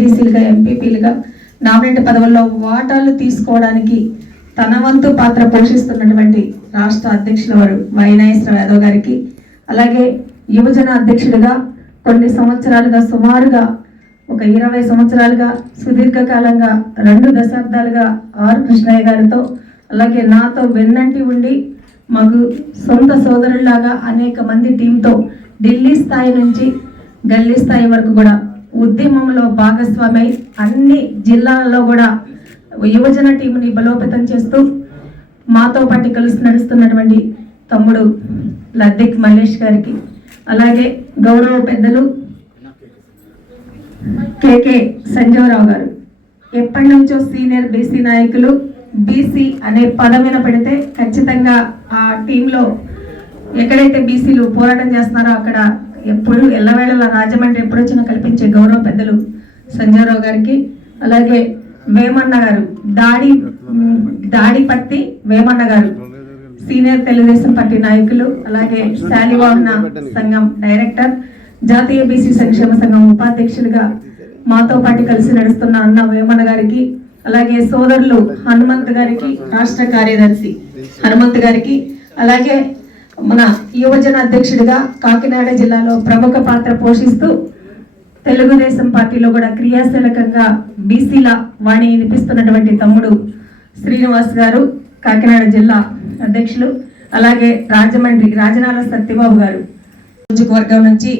జెడ్పీటీసీలుగా ఎంపీపీలుగా nominate పదవుల్లో వాటాలు తీసుకోవడానికి తన వంతు పాత్ర పోషిస్తున్నటువంటి రాష్ట్ర అధ్యక్షుల వారు వైనాయశ్వర యాదవ్ గారికి, అలాగే యువజన అధ్యక్షుడిగా కొన్ని సంవత్సరాలుగా సుమారుగా ఒక 20 సంవత్సరాలుగా సుదీర్ఘకాలంగా 2 దశాబ్దాలుగా ఆర్ కృష్ణయ్య గారితో, అలాగే నాతో వెన్నంటి ఉండి మాకు సొంత సోదరుల్లాగా అనేక మంది టీంతో ఢిల్లీ స్థాయి నుంచి గల్లీ స్థాయి వరకు కూడా ఉద్యమంలో భాగస్వామై అన్ని జిల్లాలలో కూడా యువజన టీంని బలోపేతం చేస్తూ మాతో పాటు కలిసి నడుస్తున్నటువంటి తమ్ముడు లద్దిక్ మల్లేష్ గారికి, అలాగే గౌరవ పెద్దలు కేకే సంజీవరావు గారు, ఎప్పటి నుంచో సీనియర్ బీసీ నాయకులు, బీసీ అనే పదం వినపడితే ఖచ్చితంగా ఆ టీంలో ఎక్కడైతే బీసీలు పోరాటం చేస్తున్నారో అక్కడ ఎప్పుడు ఎల్లవేళలా రాజమండ్రి ఎప్పుడు వచ్చినా కల్పించే గౌరవ పెద్దలు సంజీవరావు గారికి, అలాగే వేమన్న గారు దాడిపత్తి వేమన్న గారు సీనియర్ తెలుగుదేశం పార్టీ నాయకులు, అలాగే శాలివాహన సంఘం డైరెక్టర్, జాతీయ బీసీ సంక్షేమ సంఘం ఉపాధ్యక్షులుగా మాతో పాటు కలిసి నడుస్తున్న అన్న వేమన్న గారికి, అలాగే సోదరులు హనుమంత్ గారికి, రాష్ట్ర కార్యదర్శి హనుమంత్ గారికి, అలాగే మన యువజన అధ్యక్షుడిగా కాకినాడ జిల్లాలో ప్రముఖ పాత్ర పోషిస్తూ తెలుగుదేశం పార్టీలో కూడా క్రియాశీలకంగా బీసీల వాణి వినిపిస్తున్నటువంటి తమ్ముడు శ్రీనివాస్ గారు కాకినాడ జిల్లా అధ్యక్షులు, అలాగే రాజనాల సత్యబాబు గారు నియోజకవర్గం నుంచి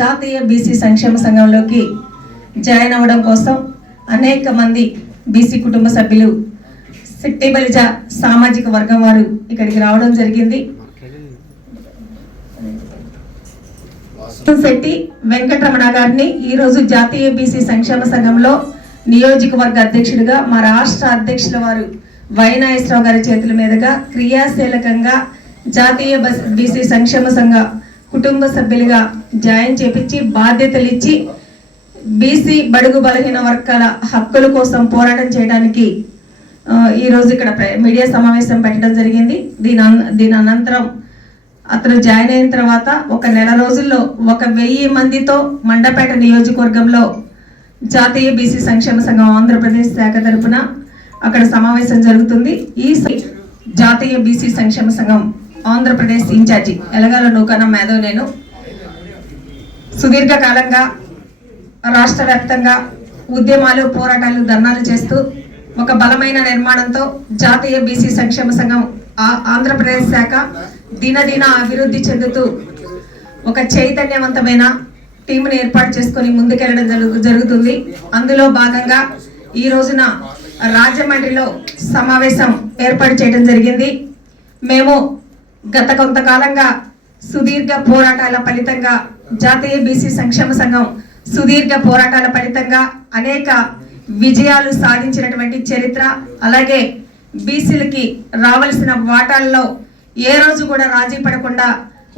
జాతీయ బీసీ సంక్షేమ సంఘంలోకి జాయిన్ అవ్వడం కోసం అనేక మంది బీసీ కుటుంబ సభ్యులు సిట్టిబలిజ సామాజిక వర్గం వారు ఇక్కడికి రావడం జరిగింది. శెట్టి వెంకటరమణ గారిని ఈరోజు జాతీయ బీసీ సంక్షేమ సంఘంలో నియోజకవర్గ అధ్యక్షుడిగా మా రాష్ట్ర అధ్యక్షుల వారు వైనాయశ్వరరావు గారి చేతుల మీదుగా క్రియాశీలకంగా జాతీయ బీసీ సంక్షేమ సంఘ కుటుంబ సభ్యులుగా జాయిన్ చేపించి బాధ్యతలు ఇచ్చి బీసీ బడుగు బలహీన వర్గాల హక్కుల కోసం పోరాటం చేయడానికి ఈరోజు ఇక్కడ మీడియా సమావేశం పెట్టడం జరిగింది. దీని అనంతరం అతను జాయిన్ అయిన తర్వాత ఒక నెల రోజుల్లో 1000 మందితో మండపేట నియోజకవర్గంలో జాతీయ బీసీ సంక్షేమ సంఘం ఆంధ్రప్రదేశ్ శాఖ తరపున అక్కడ సమావేశం జరుగుతుంది. ఈ జాతీయ బీసీ సంక్షేమ సంఘం ఆంధ్రప్రదేశ్ ఇన్ఛార్జి ఎలగాల నూకన మేధవ్ నేను సుదీర్ఘకాలంగా రాష్ట్ర వ్యాప్తంగా ఉద్యమాలు, పోరాటాలు, ధర్నాలు చేస్తూ ఒక బలమైన నిర్మాణంతో జాతీయ బీసీ సంక్షేమ సంఘం ఆంధ్రప్రదేశ్ శాఖ దినదిన అభివృద్ధి చెందుతూ ఒక చైతన్యవంతమైన టీంని ఏర్పాటు చేసుకొని ముందుకెళ్లడం జరుగుతుంది. అందులో భాగంగా ఈ రోజున రాజమండ్రిలో సమావేశం ఏర్పాటు చేయడం జరిగింది. మేము గత కొంతకాలంగా సుదీర్ఘ పోరాటాల ఫలితంగా జాతీయ బీసీ సంక్షేమ సంఘం సుదీర్ఘ పోరాటాల ఫలితంగా అనేక విజయాలు సాధించినటువంటి చరిత్ర, అలాగే బీసీలకి రావాల్సిన వాటాల్లో ఏ రోజు కూడా రాజీ పడకుండా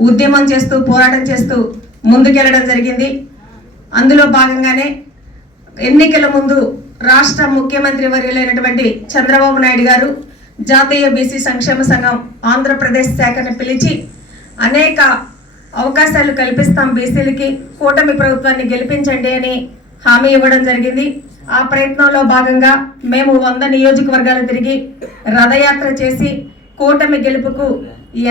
ఉద్యమం చేస్తూ పోరాటం చేస్తూ ముందుకెళ్లడం జరిగింది. అందులో భాగంగానే ఎన్నికల ముందు రాష్ట్ర ముఖ్యమంత్రి వర్యులైనటువంటి చంద్రబాబు నాయుడు గారు జాతీయ బీసీ సంక్షేమ సంఘం ఆంధ్రప్రదేశ్ శాఖను పిలిచి అనేక అవకాశాలు కల్పిస్తాం బీసీలకి, కూటమి ప్రభుత్వాన్ని గెలిపించండి అని హామీ ఇవ్వడం జరిగింది. ఆ ప్రయత్నంలో భాగంగా మేము 100 నియోజకవర్గాలు తిరిగి రథయాత్ర చేసి కూటమి గెలుపుకు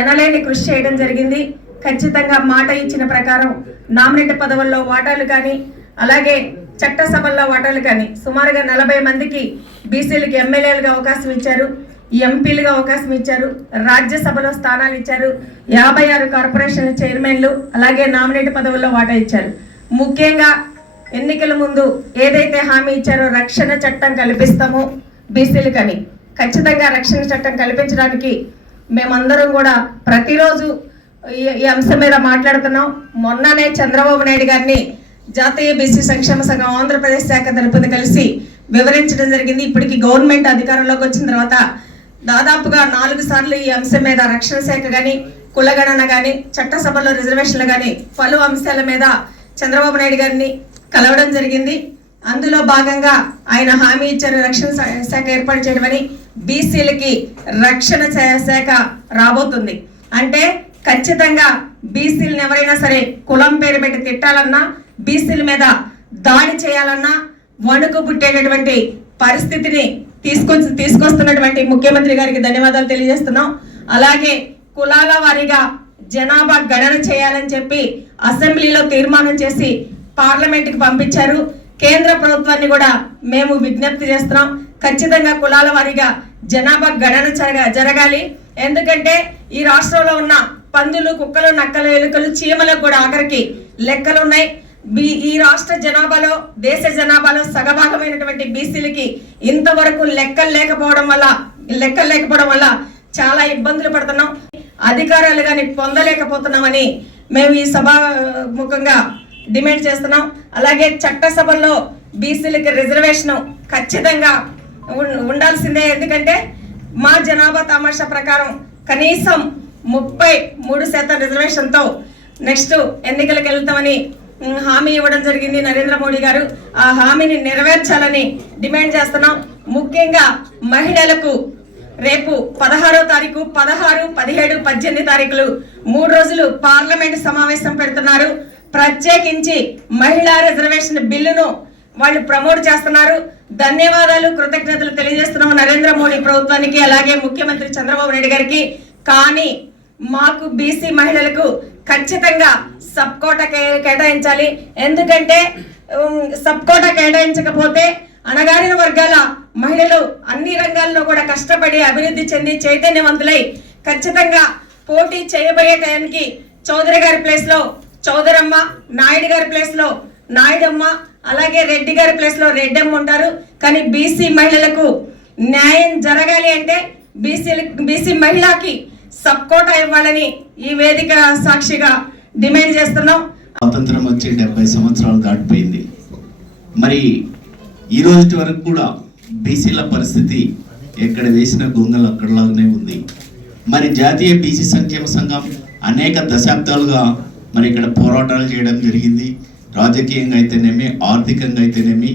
ఎనలేని కృషి చేయడం జరిగింది. ఖచ్చితంగా మాట ఇచ్చిన ప్రకారం నామినేట్ పదవుల్లో వాటాలు కానీ, అలాగే చట్టసభల్లో వాటాలు కానీ సుమారుగా 40 మందికి బీసీలకు ఎమ్మెల్యేలుగా అవకాశం ఇచ్చారు, ఎంపీలుగా అవకాశం ఇచ్చారు, రాజ్యసభలో స్థానాలు ఇచ్చారు, 56 కార్పొరేషన్ చైర్మన్లు, అలాగే నామినేట్ పదవుల్లో వాటా ఇచ్చారు. ముఖ్యంగా ఎన్నికల ముందు ఏదైతే హామీ ఇచ్చారో రక్షణ చట్టం కల్పిస్తామో బీసీలకని, ఖచ్చితంగా రక్షణ చట్టం కల్పించడానికి మేమందరం కూడా ప్రతిరోజు ఈ అంశం మీద మాట్లాడుతున్నాం. మొన్ననే చంద్రబాబు నాయుడు గారిని జాతీయ బీసీ సంక్షేమ సంఘం ఆంధ్రప్రదేశ్ శాఖ తరపున కలిసి వివరించడం జరిగింది. ఇప్పటికి గవర్నమెంట్ అధికారంలోకి వచ్చిన తర్వాత దాదాపుగా 4 సార్లు ఈ అంశం మీద రక్షణ శాఖ కానీ, కులగణన కానీ, చట్టసభలో రిజర్వేషన్లు కానీ పలు అంశాల మీద చంద్రబాబు నాయుడు గారిని కలవడం జరిగింది. అందులో భాగంగా ఆయన హామీ ఇచ్చారు రక్షణ శాఖ ఏర్పాటు చేయడమని. బీసీలకి రక్షణ శాఖ రాబోతుంది అంటే ఖచ్చితంగా బీసీలను ఎవరైనా సరే కులం పేరు పెట్టి తిట్టాలన్నా, బీసీల మీద దాడి చేయాలన్నా, వణుకు పుట్టేటటువంటి పరిస్థితిని తీసుకొస్తున్నటువంటి ముఖ్యమంత్రి గారికి ధన్యవాదాలు తెలియజేస్తున్నాం. అలాగే కులాల వారీగా జనాభా గణన చేయాలని చెప్పి అసెంబ్లీలో తీర్మానం చేసి పార్లమెంట్కి పంపించారు. కేంద్ర ప్రభుత్వాన్ని కూడా మేము విజ్ఞప్తి చేస్తున్నాం, ఖచ్చితంగా కులాల వారీగా జనాభా గణన జరగాలి. ఎందుకంటే ఈ రాష్ట్రంలో ఉన్న పందులు, కుక్కలు, నక్కలు, ఎలుకలు, చీమలకు కూడా ఆఖరికి లెక్కలు ఉన్నాయి. ఈ రాష్ట్ర జనాభాలో, దేశ జనాభాలో సగభాగమైనటువంటి బీసీలకి ఇంతవరకు లెక్కలు లేకపోవడం వల్ల చాలా ఇబ్బందులు పడుతున్నాం. అధికారాలు కానీ పొందలేకపోతున్నామని మేము ఈ సభ ముఖంగా డిమాండ్ చేస్తున్నాం. అలాగే చట్టసభల్లో బీసీలకి రిజర్వేషన్ ఖచ్చితంగా ఉండాల్సిందే. ఎందుకంటే మా జనాభా తమాషా ప్రకారం కనీసం 33% రిజర్వేషన్తో నెక్స్ట్ ఎన్నికలకు వెళ్తామని హామీ ఇవ్వడం జరిగింది నరేంద్ర మోడీ గారు. ఆ హామీని నెరవేర్చాలని డిమాండ్ చేస్తున్నాం. ముఖ్యంగా మహిళలకు రేపు 16వ తారీఖు, 16, 17, 18 తారీఖులు 3 రోజులు పార్లమెంట్ సమావేశం పెడుతున్నారు. ప్రత్యేకించి మహిళా రిజర్వేషన్ బిల్లును వాళ్ళు ప్రమోట్ చేస్తున్నారు. ధన్యవాదాలు, కృతజ్ఞతలు తెలియజేస్తున్నాం నరేంద్ర మోడీ ప్రభుత్వానికి, అలాగే ముఖ్యమంత్రి చంద్రబాబు నాయుడు గారికి. కానీ మాకు బీసీ మహిళలకు ఖచ్చితంగా సబ్ కోటా కేటాయించాలి. ఎందుకంటే సబ్ కోటా కేటాయించకపోతే అణగారిన వర్గాల మహిళలు అన్ని రంగాల్లో కూడా కష్టపడి అభివృద్ధి చెంది చైతన్యవంతులై ఖచ్చితంగా పోటీ చేయబోయే టైంకి చౌదరి గారి ప్లేస్ లో చౌదరమ్మ, నాయుడు గారి ప్లేస్ లో నాయుడమ్మ, అలాగే రెడ్డి గారి ప్లేస్ లో రెడ్డమ్మ ఉంటారు. కానీ బీసీ మహిళలకు న్యాయం జరగాలి అంటే బీసీ మహిళకి సబ్ కోటా ఇవ్వాలని ఈ వేదిక సాక్షిగా డిమాండ్ చేస్తున్నాం. స్వాతంత్రం వచ్చి 70 సంవత్సరాలు దాటిపోయింది. మరి ఈ రోజు వరకు కూడా బీసీల పరిస్థితి ఎక్కడ వేసిన గొంగలు అక్కడలాగానే ఉంది. మరి జాతీయ బీసీ సంక్షేమ సంఘం అనేక దశాబ్దాలుగా మరి ఇక్కడ పోరాటాలు చేయడం జరిగింది. రాజకీయంగా అయితేనేమి, ఆర్థికంగా అయితేనేమి,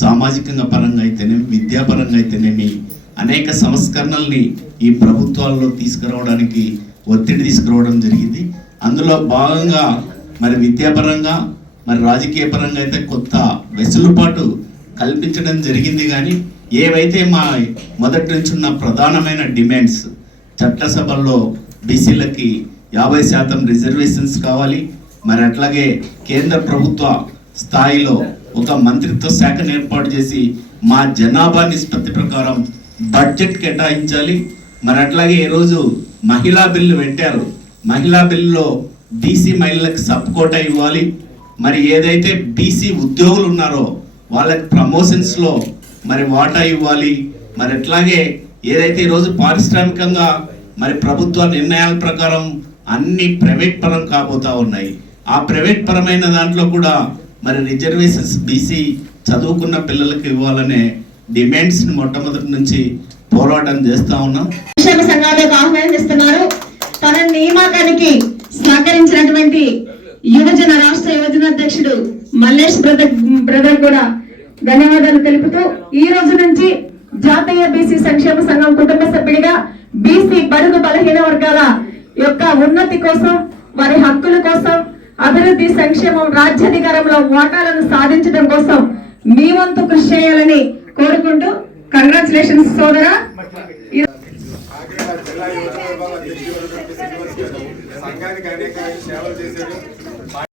సామాజికంగా పరంగా అయితేనేమి, విద్యాపరంగా అయితేనేమి అనేక సంస్కరణల్ని ఈ ప్రభుత్వాల్లో తీసుకురావడానికి ఒత్తిడి తీసుకురావడం జరిగింది. అందులో భాగంగా మరి విద్యాపరంగా, మరి రాజకీయ పరంగా అయితే కొత్త వెసులుబాటు కల్పించడం జరిగింది. కానీ ఏవైతే మా మొదటి నుంచి ఉన్న ప్రధానమైన డిమాండ్స్, చట్టసభల్లో బీసీలకి 50% రిజర్వేషన్స్ కావాలి. మరి అట్లాగే కేంద్ర ప్రభుత్వ స్థాయిలో ఒక మంత్రిత్వ శాఖను ఏర్పాటు చేసి మా జనాభా నిష్పత్తి ప్రకారం బడ్జెట్ కేటాయించాలి. మరి అట్లాగే ఈరోజు మహిళా బిల్లు పెట్టారు. మహిళా బిల్లులో బీసీ మహిళలకు సబ్ కోటా ఇవ్వాలి. మరి ఏదైతే బీసీ ఉద్యోగులు ఉన్నారో వాళ్ళకి ప్రమోషన్స్లో మరి వాటా ఇవ్వాలి. మరి అట్లాగే ఏదైతే ఈరోజు పారిశ్రామికంగా మరి ప్రభుత్వ నిర్ణయాల ప్రకారం అన్ని ప్రైవేట్ పరం కాబోతా ఉన్నాయి. ఆ ప్రైవేట్ పరమైన దాంట్లో కూడా మరి రిజర్వేషన్స్ బీసీ చదువుకున్న పిల్లలకు ఇవ్వాలనే డిమాండ్స్ని మొట్టమొదటి నుంచి పోరాటం చేస్తా ఉన్నాం. సంక్షేమ సంఘాలకు ఆహ్వానిస్తున్నారు. తన నియామకానికి సహకరించినటువంటి రాష్ట్ర యువజన అధ్యక్షుడు మల్లేష్ బ్రదర్ కూడా ధన్యవాదాలు తెలుపుతూ ఈ రోజు నుంచి జాతీయ బీసీ సంక్షేమ సంఘం కుటుంబ సభ్యుడిగా బీసీ బడుగు బలహీన వర్గాల యొక్క ఉన్నతి కోసం, వారి హక్కుల కోసం, అభివృద్ధి, సంక్షేమం, రాజ్యాధికారంలో వాటాలను సాధించడం కోసం మీ వంతు కృషి చేయాలని కోరుకుంటూ కంగ్రాచులేషన్స్ సోదరా. సంఘానికి అనేక సేవలు చేశారు.